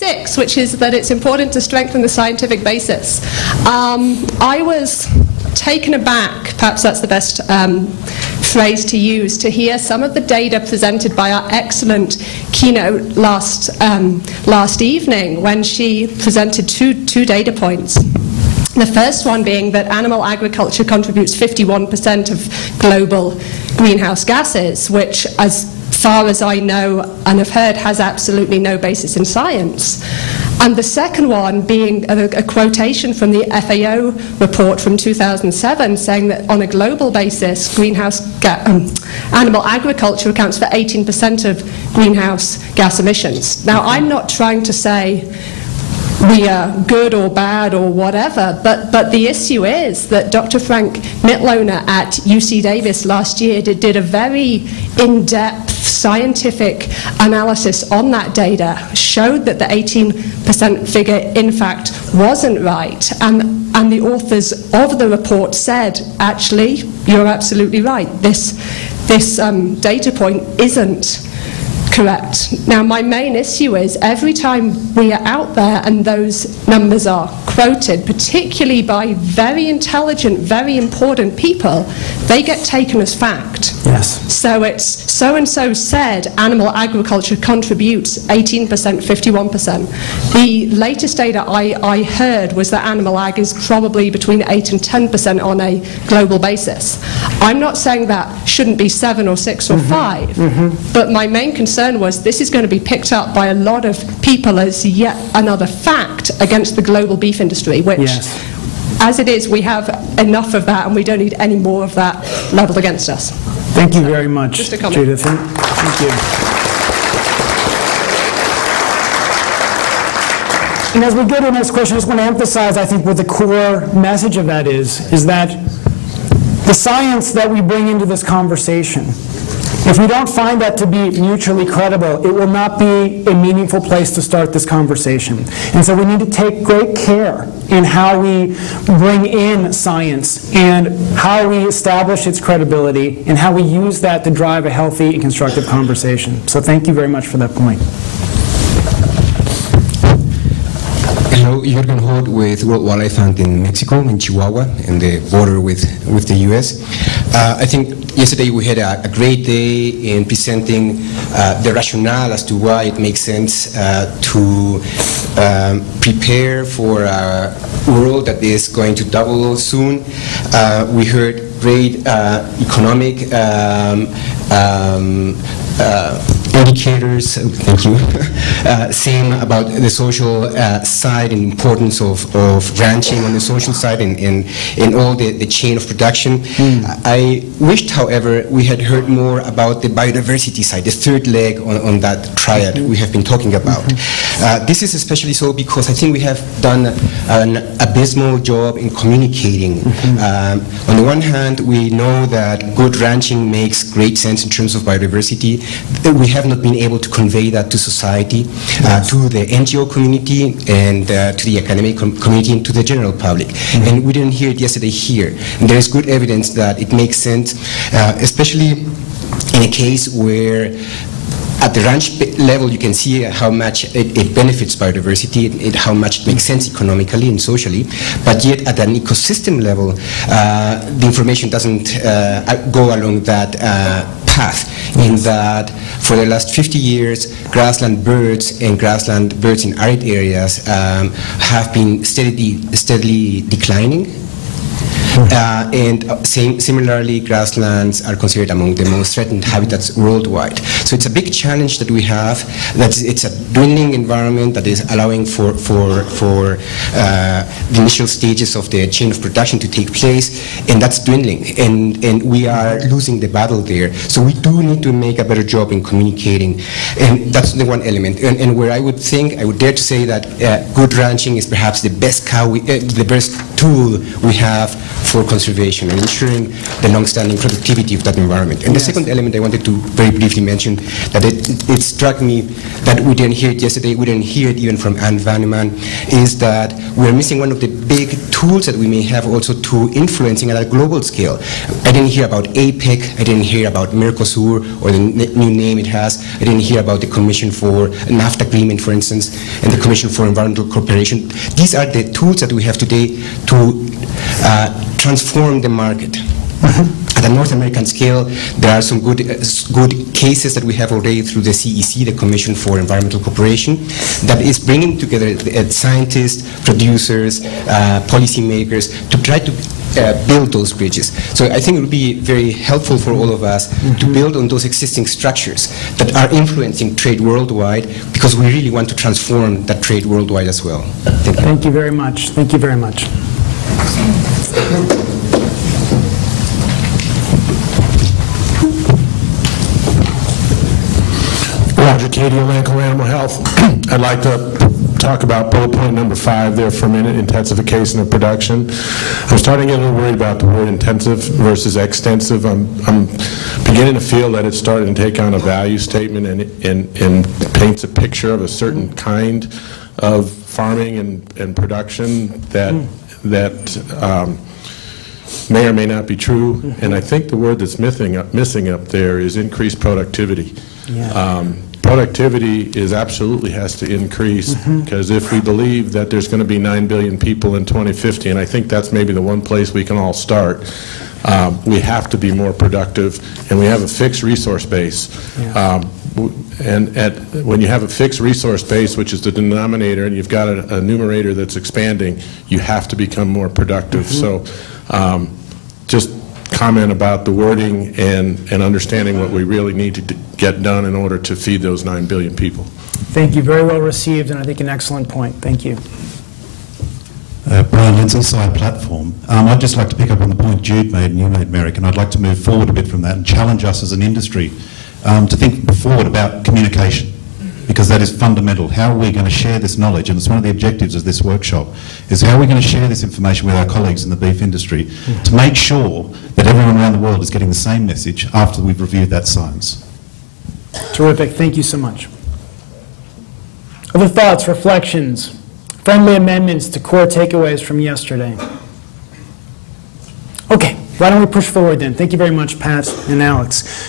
6, which is that it's important to strengthen the scientific basis. I was taken aback, perhaps that's the best phrase to use, to hear some of the data presented by our excellent keynote last evening when she presented two data points. The first one being that animal agriculture contributes 51% of global greenhouse gases, which, as far as I know and have heard, has absolutely no basis in science. And the second one being a quotation from the FAO report from 2007 saying that on a global basis, animal agriculture accounts for 18% of greenhouse gas emissions. Now, I'm not trying to say we are good or bad or whatever, but the issue is that Dr. Frank Mitloehner at UC Davis last year did a very in-depth scientific analysis on that data, showed that the 18% figure in fact wasn't right, and the authors of the report said, actually, you're absolutely right, this data point isn't correct. Now, my main issue is every time we are out there and those numbers are quoted, particularly by very intelligent, very important people, they get taken as fact. Yes. So it's so-and-so said animal agriculture contributes 18%, 51%. The latest data I heard was that animal ag is probably between 8 and 10% on a global basis. I'm not saying that shouldn't be 7 or 6 or 5, but my main concern was this is going to be picked up by a lot of people as yet another fact against the global beef industry, which, as it is, we have enough of that and we don't need any more of that leveled against us. Thank you very much, Just a comment. Judith. Thank you. And as we go to the next question, I just want to emphasize, I think, what the core message of that is that the science that we bring into this conversation, if we don't find that to be mutually credible, it will not be a meaningful place to start this conversation. And so we need to take great care in how we bring in science and how we establish its credibility and how we use that to drive a healthy and constructive conversation. So thank you very much for that point. Hello, Jürgen Holt with World Wildlife Fund in Mexico, in Chihuahua, in the border with the U.S. I think yesterday we had a great day in presenting the rationale as to why it makes sense to prepare for a world that is going to double soon. We heard great economic indicators, thank you, same about the social side and importance of ranching on the social side and in all the chain of production. I wished, however, we had heard more about the biodiversity side, the third leg on that triad we have been talking about. This is especially so because I think we have done an abysmal job in communicating. On the one hand, we know that good ranching makes great sense in terms of biodiversity. We have not been able to convey that to society, to the NGO community, and to the academic community, and to the general public. And we didn't hear it yesterday here. And there is good evidence that it makes sense, especially in a case where at the ranch level, you can see how much it benefits biodiversity, how much it makes sense economically and socially, but yet at an ecosystem level, the information doesn't go along that path, in that for the last 50 years, grassland birds and grassland birds in arid areas have been steadily declining. And similarly, grasslands are considered among the most threatened habitats worldwide. So it's a big challenge that we have, that it's a dwindling environment that is allowing for the initial stages of the chain of production to take place, and that's dwindling, and we are losing the battle there. So we do need to make a better job in communicating, and that's the one element. And where I would dare to say that good ranching is perhaps the best tool we have for conservation and ensuring the long-standing productivity of that environment. And the second element I wanted to very briefly mention, that it struck me that we didn't hear it yesterday, we didn't hear it even from Anne Vanneman, is that we're missing one of the big tools that we may have also to influencing at a global scale. I didn't hear about APEC, I didn't hear about Mercosur, or the new name it has. I didn't hear about the Commission for NAFTA agreement, for instance, and the Commission for Environmental Cooperation. These are the tools that we have today to transform the market. At a North American scale, there are some good cases that we have already through the CEC, the Commission for Environmental Cooperation, that is bringing together scientists, producers, policymakers to try to build those bridges. So I think it would be very helpful for all of us to build on those existing structures that are influencing trade worldwide, because we really want to transform that trade worldwide as well. Thank you. Thank you very much. Thank you very much. Roger Katie, Elanco Animal Health. I'd like to talk about bullet point number 5 there for a minute, intensification of production. I'm starting to get a little worried about the word intensive versus extensive. I'm beginning to feel that it's starting to take on a value statement and paints a picture of a certain kind of farming and production that may or may not be true. And I think the word that's missing up there is increased productivity. Productivity absolutely has to increase, because if we believe that there's going to be 9 billion people in 2050, and I think that's maybe the one place we can all start, we have to be more productive, and we have a fixed resource base. When you have a fixed resource base, which is the denominator, and you've got a numerator that's expanding, you have to become more productive. So just comment about the wording and understanding what we really need to get done in order to feed those 9 billion people. Thank you. Very well received, and I think an excellent point. Thank you. Brian Lindsay, Side Platform. I'd just like to pick up on the point Jude made and you made, Merrick, and I'd like to move forward a bit from that and challenge us as an industry to think forward about communication, because that is fundamental. How are we going to share this knowledge? And it's one of the objectives of this workshop, is how are we going to share this information with our colleagues in the beef industry to make sure that everyone around the world is getting the same message after we've reviewed that science. Terrific. Thank you so much. Other thoughts, reflections, friendly amendments to core takeaways from yesterday? Okay, why don't we push forward then? Thank you very much, Pat and Alex.